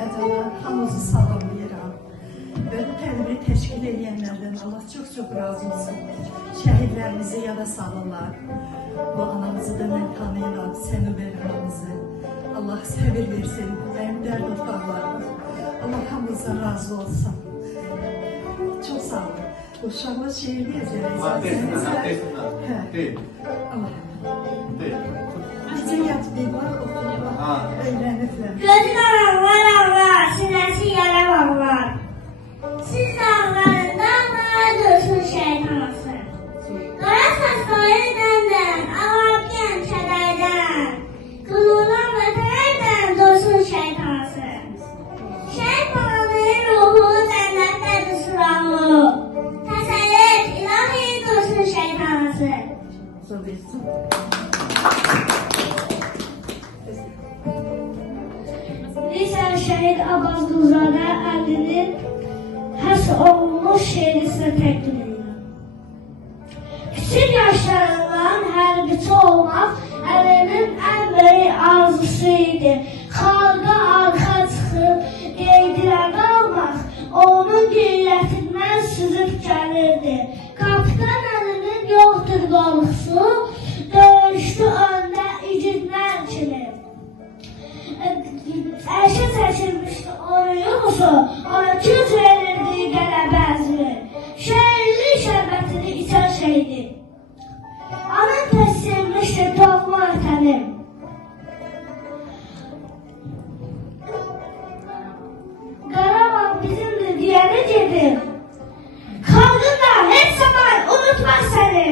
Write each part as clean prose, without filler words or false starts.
Əvvəla hamınızı salamlayıram. Və bu tədbiri təşkil edənlərdən Allah çox razı olsun. Şəhidlərimizi yada salırlar. Bu anamızı da mən tanıyıram, Sənubər anamızı. Allah səbir versin, mənim dərd ufaqlarımız. Allah hamınızdan razı olsun. Çok sağ olun. Uşaqlar şehir deyəcək. Allah. Necə yatıb bir var, öyrəniblər. Gözün ağlar, sinəsi yaram ağlar. Siz ağlarından daha dursun şeytanası. Qara saçları dəndən, ağarkən kədərdən. Qılığından və tərdən dursun şeytanası. Şeytanın ruhu cənnətdədir sıralı. Təsəlli et, ilahi dursun şeytanası. Zor versin. Lisan Şəhid Abbas Qulzadə əlinin həsr olunmuş şeiri sizə təqdim edirəm. Kiçik yaşlarından hərbiçi olmaq əlinin ən böyük arzusu idi. Xalqa arxa çıxıb qeydilərdə almaq onun qeyrətindən süzüb gəlirdi. Kapitan əlinin yoxdur qorxusu, döyüşdü öndə igidlər kimi. Əşə çəkilmişdi onun yuxusu, ona güc verirdi qələbə əzmi. Şəhərli şərbətini içən şeydi. Anam tək sevmişdi doğma vətənim. Qarabağ bizimdir deyəni gedim. Xalqın da heç zaman unutmaz səni.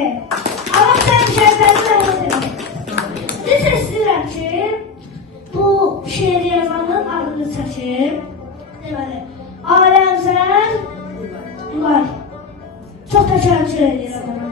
Allah səni şəhbətinə edir. Düz istəyirəm ki, bu şeiri yazanın adını çəkib, deməli, Aləmzər Dulay. Çox təşəkkür edirəm ona.